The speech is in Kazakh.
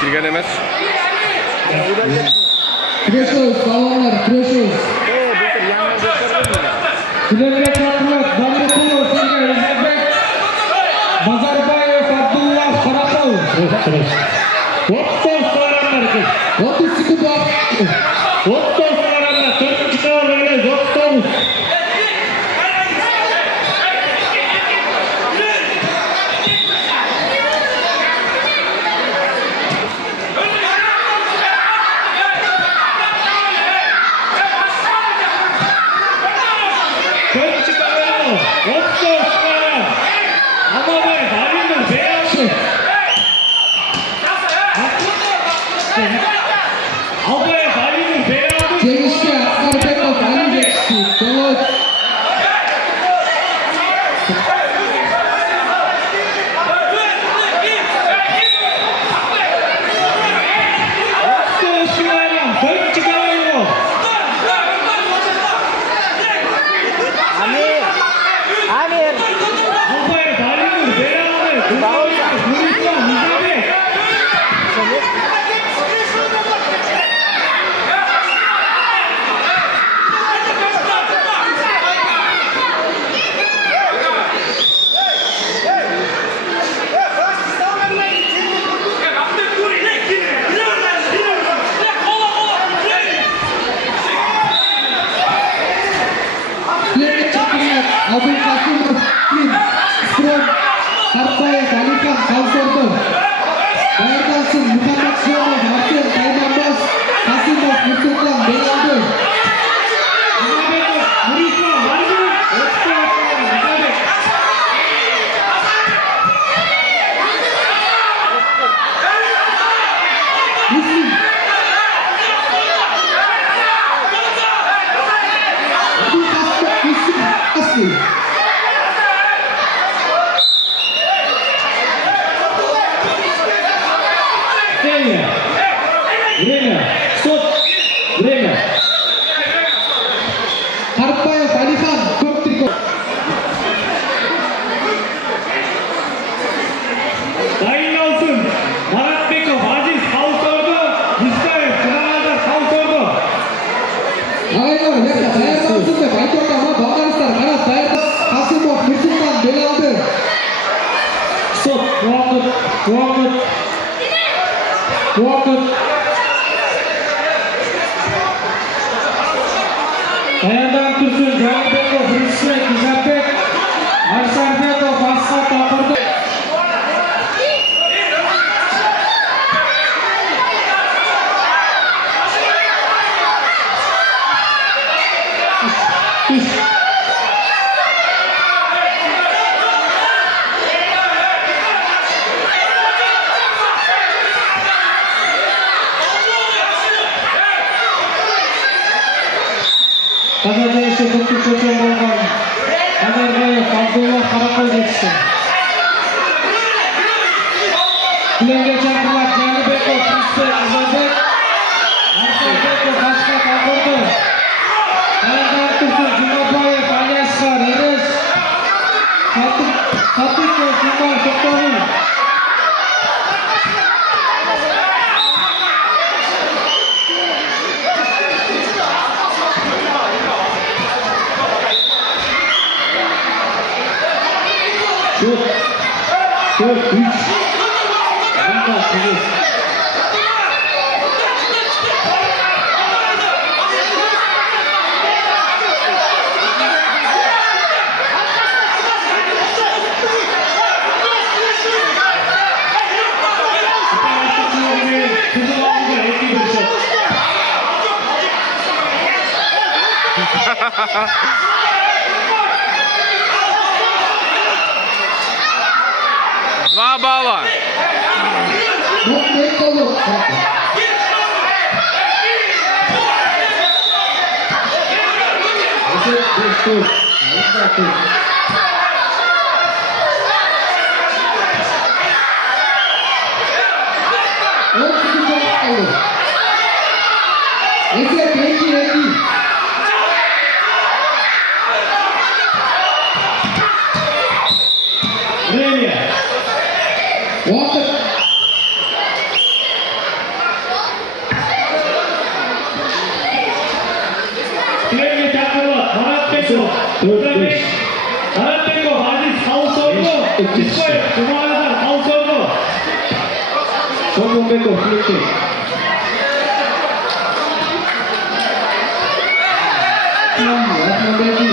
Kirgen emez. Күрөшөбүз, балбандар, күрөшөбүз. Тилекбек Тилекбек, Бамбукулов, Эркин, Базарбаев, Абдулла, Каракал. Оттос барандар. 30 секунд вакыт. Оттос барандар. 4-чы элес, оттос. Спорт, характер, Эркин, Спорт. Bayardansın, Muhammed Şuanov, Erkin, Baymanbaz, Kasımov, Murtuklan, Bellandı. Muhammedov, Murisa, Valdi, Öztürk, Muhammed. Müslüm. Adım Kasımov, Müslüm, Aslı. Время. Стоп. Время. Карпаев, Алихан, Көптиков. Дайындалсын. Маратбеков, Азиз, Халсорды, Исаев, Кырағалдар, Халсорды. Ағайындар, даярдалсын деп айтып отама, балдарыстар, қарап, даярдас, Қасымов, Нұрсұлтан, Белалды. Стоп. Уақыт. Dayandan Türk'ün Çolponbekov, Тилекбек, Арсарбеков, Асхат Ақырды. Қазірде есе көптік көтен болған Базарбаев, Абдулла, Каракал жетісті. Күленге шақырылат Жәнібеков, Erkin, Арсарбеков, Асхат Ақырды. Dayandan Türk'ün Жұмабаев, Алиясқар, Ерес, Сатиков, Жұмар, Тоқтарын. Çok güç. Bundan kılıç. Два балла. Esek Erkin. Время. Уақыт. Тренерге шақырылады. Маратбеков. Маратбеков, Азиз, Қалысорды. Исмаев, Жұмағазар, Қалысорды. Чолпонбеков Тилекбек. Osmonbekov